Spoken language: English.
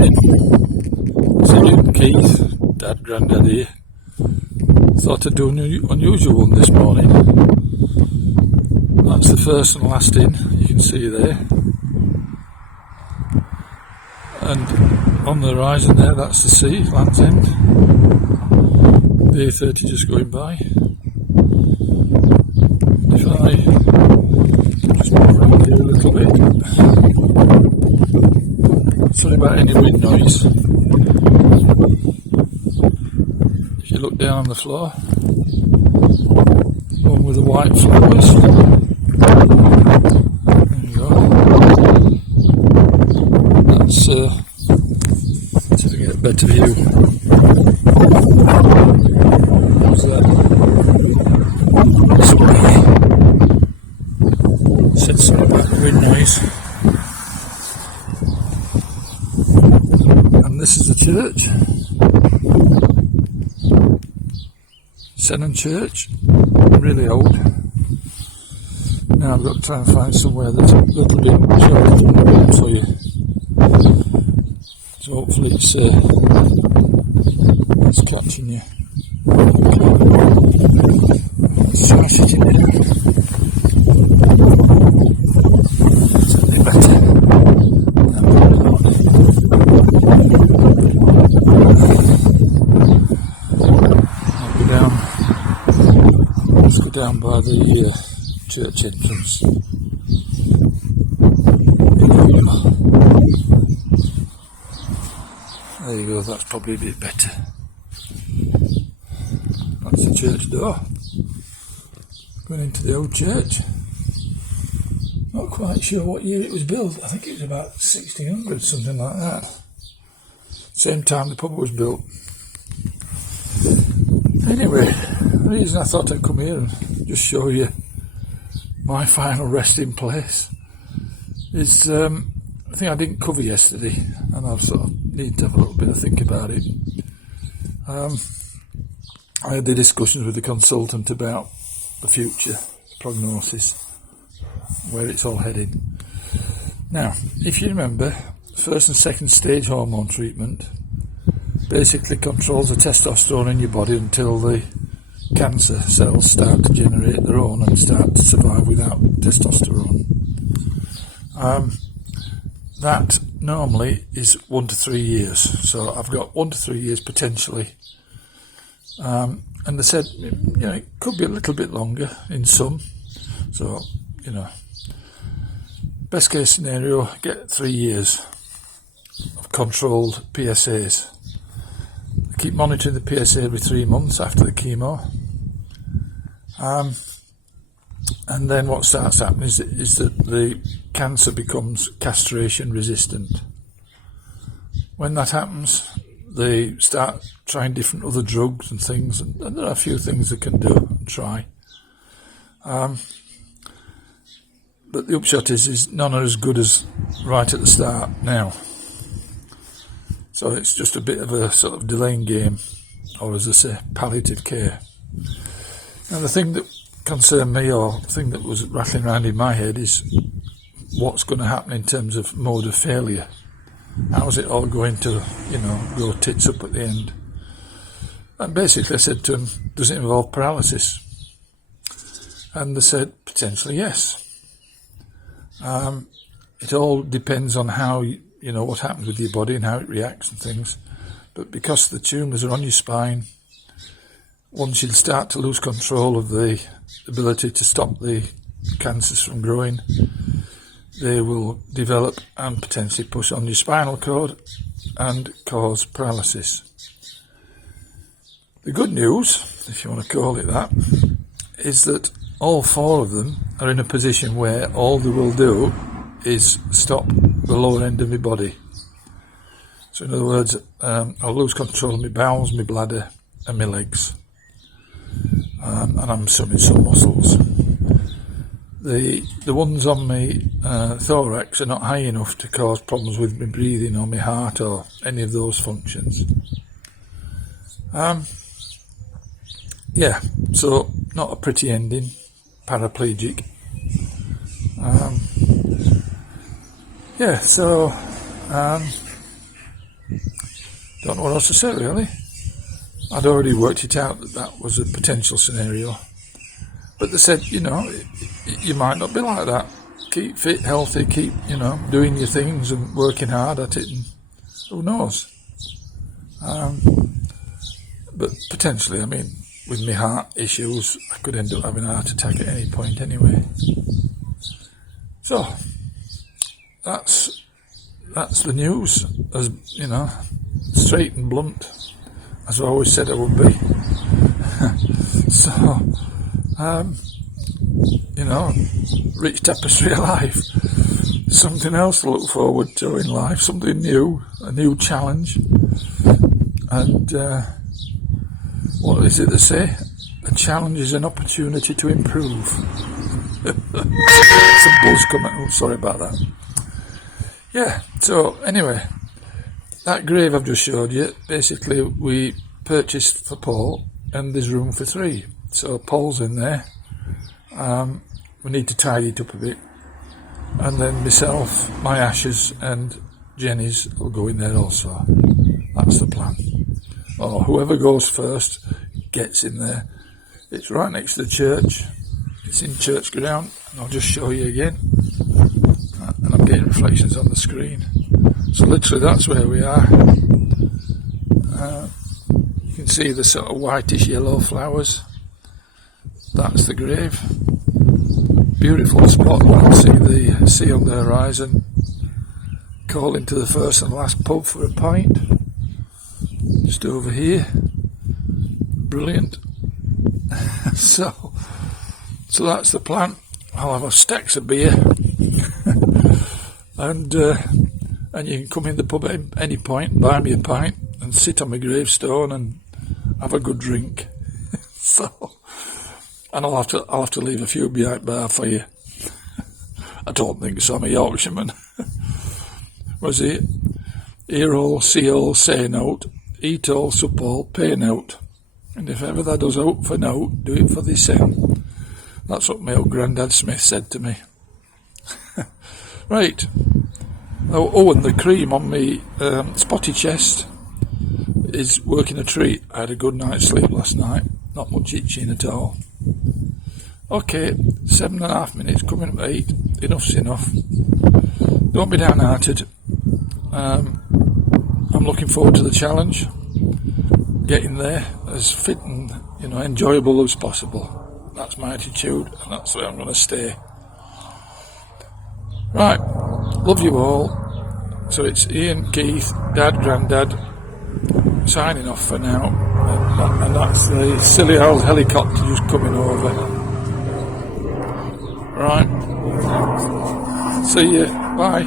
morning. Seeing Keith, Dad, Grandad here. Thought I'd do an unusual one this morning. That's the first and last in, you can see there. And on the horizon there, that's the sea, Land's End. The A30 just going by. If I just move around here a little bit. Sorry about any wind noise. If you look down on the floor, one with the white flowers. There you go. That's let's see if we get a better view. How's that? Said something about the wind noise. And this is the church. Sennen Church. Really old. Now I've got to try and find somewhere that's a little bit sheltered from the wind for you. So hopefully it's catching you. Let's try sitting down. Certainly better. I'll go down. Let's go down by the church entrance. There you go, that's probably a bit better. That's the church door. Going into the old church. Not quite sure what year it was built. I think it was about 1600, something like that. Same time the pub was built. Anyway, the reason I thought I'd come here and just show you my final resting place is a thing I didn't cover yesterday, and I sort of need to have a little bit of think about it. I had the discussions with the consultant about the future prognosis, where it's all headed. Now, if you remember, first and second stage hormone treatment basically controls the testosterone in your body until the cancer cells start to generate their own and start to survive without testosterone. That normally is 1 to 3 years. So I've got 1 to 3 years potentially. And they said, it could be a little bit longer in some. So, best case scenario, get 3 years of controlled PSAs. Keep monitoring the PSA every 3 months after the chemo. And then what starts happening is that the cancer becomes castration resistant. When that happens, they start trying different other drugs and things, and there are a few things they can do and try. But the upshot is none are as good as right at the start now. So it's just a bit of a sort of delaying game, or as I say, palliative care. Now the thing that concerned me, or the thing that was rattling around in my head, is what's going to happen in terms of mode of failure. How's it all going to, go tits up at the end? And basically I said to them, does it involve paralysis? And they said, potentially yes. It all depends on how, what happens with your body and how it reacts and things. But because the tumours are on your spine, once you start to lose control of the ability to stop the cancers from growing, they will develop and potentially push on your spinal cord and cause paralysis. The good news, if you want to call it that, is that all 4 of them are in a position where all they will do is stop the lower end of my body. So in other words, I'll lose control of my bowels, my bladder and my legs. And I'm assuming some muscles. The ones on my thorax are not high enough to cause problems with my breathing or my heart or any of those functions. So not a pretty ending, paraplegic. Don't know what else to say, really. I'd already worked it out that was a potential scenario. But they said, you might not be like that. Keep fit, healthy, keep, doing your things and working hard at it, and who knows? But potentially, with my heart issues, I could end up having a heart attack at any point anyway. So, that's the news, as straight and blunt, as I always said I would be. So, rich tapestry of life. Something else to look forward to in life, something new, a new challenge. And what is it they say? A challenge is an opportunity to improve. Some buzz coming. Oh, sorry about that. Yeah, so anyway, that grave I've just showed you, basically we purchased for Paul, and there's room for 3. So Paul's in there. We need to tidy it up a bit. And then myself, my ashes, and Jenny's will go in there also. That's the plan. Or whoever goes first gets in there. It's right next to the church. It's in church ground. And I'll just show you again. And I'm getting reflections on the screen. So literally that's where we are. You can see the sort of whitish yellow flowers. That's the grave. Beautiful spot. You can see the sea on the horizon. Calling to the first and last pub for a pint. Just over here. Brilliant. So that's the plan. I'll have a stacks of beer. And you can come in the pub at any point, buy me a pint, and sit on my gravestone and have a good drink. And I'll have to leave a few behind bar for you. I don't think so. I'm a Yorkshireman. Was it? Hear all, see all, say note, eat all, sup all, pay note. And if ever that does out for note, do it for the sen. That's what my old Grandad Smith said to me. Right. Oh, and the cream on me spotty chest is working a treat. I had a good night's sleep last night. Not much itching at all. Okay, 7.5 minutes, coming up 8. Enough's enough. Don't be downhearted. I'm looking forward to the challenge. Getting there as fit and enjoyable as possible. That's my attitude, and that's where I'm going to stay. Right, love you all. So it's Ian, Keith, Dad, Grandad, signing off for now. And that's the silly old helicopter just coming over. Right. See you. Bye.